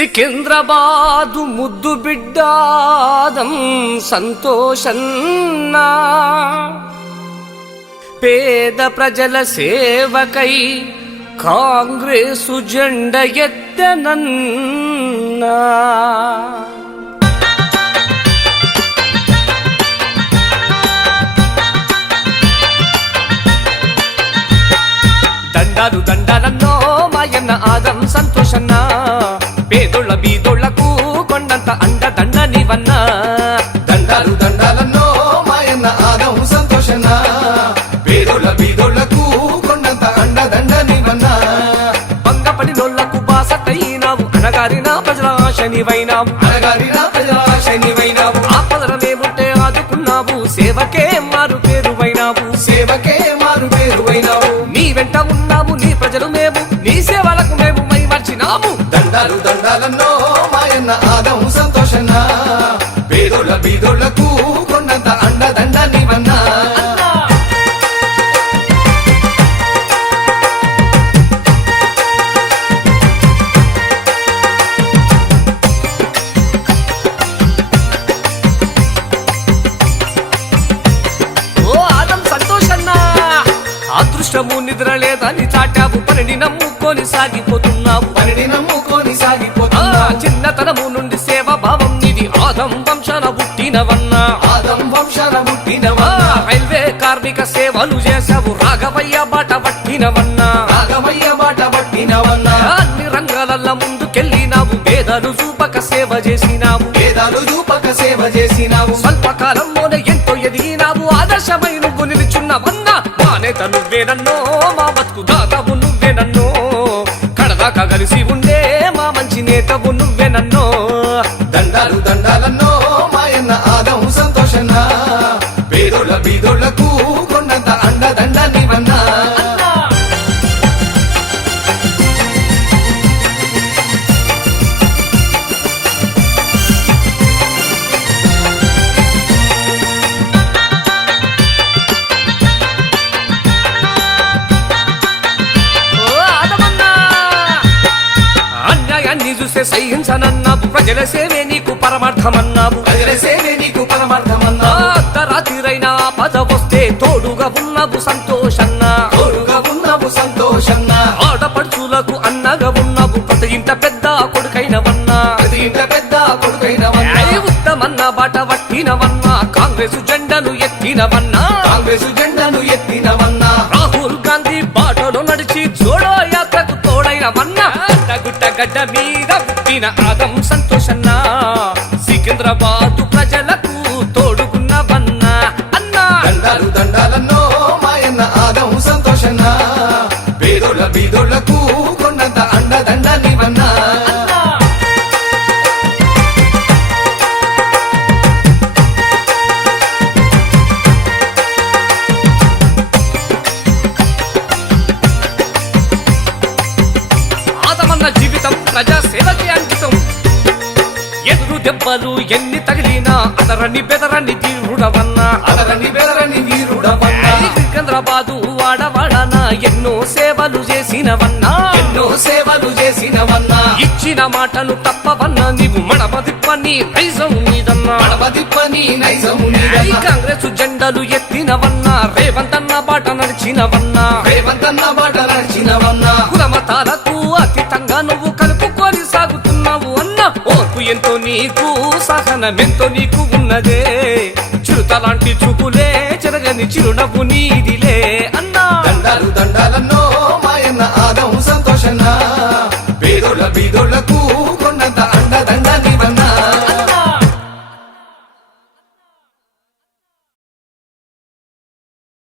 సికింద్రాబాదు ముద్దు బిడ్డాదం సంతోషన్నా పేద ప్రజల సేవకై కాంగ్రెసు జెండ ఎత్తెనన్నా దండాలు దండాలన్నో మాయన్న ఆదం సంతోషన్న పేదోళ్ళ బీదోళ్లకు కొండంత అండ దండ నీవన్నా దండాలు దండాలన్నో మాయన్న ఆదం సంతోషన్న పేదోళ్ళ బీదోళ్లకు కొండంత అండ దండ నీవన్నా బంగపడి నోళ్లకు బాసటైనావు అనగారిన ప్రజల ఆశనివైనావు అనగారిన ప్రజల ఆశనివైనావు ఆపదరమేముంటే ఆదుకున్నావు సేవకే మారు పేరువైనావు సేవకే మారు పేరువైనావు నీ వెంట ఉన్నాము నీ ప్రజలు మేము నీ సేవలకు మేము మై మర్చినాము దండాలు దండాలన్నో మాయన్న ఆదం సంతోషన్న పేదోళ్ళ బీదోళ్లకు కొండంత అండ దండ నీవన్నా అదృష్టము నిద్ర లేదని చాటావు పనిని నమ్ముకొని సాగిపోతున్నావు పనిని నమ్ముకొని సాగిపోతున్నావు చిన్నతనము నుండి సేవ భావం నిధి ఆదం వంశాన పుట్టినవన్నా ఆదం వంశాన పుట్టినవన్నా రైల్వే కార్మిక సేవలు చేశావు రాఘవయ్య బాట పట్టినవన్నా రాఘవయ్య బాట పట్టినవన్నా అన్ని రంగాలల్ల ముందుకెళ్ళినావు వేదాలు చూపక సేవ చేసినావు వేదాలు చూపక సేవ చేసినావు స్వల్పకాలంలోనే ఎంతో ఎదిగినావు ఆదర్శమై నువ్వు నిలుచున్నవన్నా మా నేత నువ్వేనన్నో మా బతుకు దాతవు నువ్వేనన్నో కడదాకా కలిసి ఉండే మా మంచి నేతవు నువ్వేనన్నో దండాలు దండాలన్నో మాయన్న ఆదం సంతోషన్న పేదోళ్ళ బీదోళ్లకు కొండంత అండ దండ నీవన్నా చూసే సహించనన్నావు ప్రజల సేవే నీకు పరమార్థమన్నావు ప్రజల సేవే నీకు పరమార్థమన్నావు అర్ధరాత్రిరైనా పద వస్తే తోడుగా ఉన్నావు సంతోషన్న తోడుగా ఉన్నావు సంతోషన్న ఆడపడుచులకు అన్నగా ఉన్నావు ప్రతి ఇంట పెద్ద కొడుకైనవన్నా ప్రతి ఇంట పెద్ద కొడుకైనవన్నా ఉత్తమన్న బాట పట్టినవన్నా కాంగ్రెస్ జెండను ఎత్తినవన్నా కాంగ్రెస్ జెండను ఎత్తినవన్నా రాహుల్ గాంధీ బాటలో నడిచి జోడో యాత్రకు తోడైనవన్నా గుట్ట గడ్డ మీద పుట్టిన ఆదం సంతోషన్నా సికింద్రాబాదు ప్రజలకు తోడుకున్నవన్నా అన్నా దండాలు దండాలన్నో మాయన్న ఆదం సంతోషన్న పేదోళ్ళ బీదోళ్లకు కొండంత అండ దండ నీవన్నా ప్రజా సేవకి అంకితం ఎదురు దెబ్బలు ఎన్ని తగిలినా అదరని బెదరని వీరుడవన్నా అదరని బెదరని వీరుడవన్నా సికింద్రాబాదు వాడవాడన ఎన్నో సేవలు చేసినవన్నా ఎన్నో సేవలు చేసినవన్నా ఇచ్చిన మాటను తప్పవన్నా నీవు మడమదిప్పని నైజం నీదన్నా మడమదిప్పని నైజం నీదన్నా కాంగ్రెస్ జెండలు ఎత్తినవన్నా రేవంతన్న బాట నడిచినవన్నా రేవంతన్న బాట నడిచినవన్నా కులమతాలకు అతీతంగా నువ్వు కలుపుకొని సాగుతున్నావు అన్నా ఓర్పు ఎంతో నీకు సహనమెంతో నీకు ఉన్నదే చిరుతలాంటి చూపులే చెరగని చిరునవ్వు నీదిలే అన్నా దండాలు దండ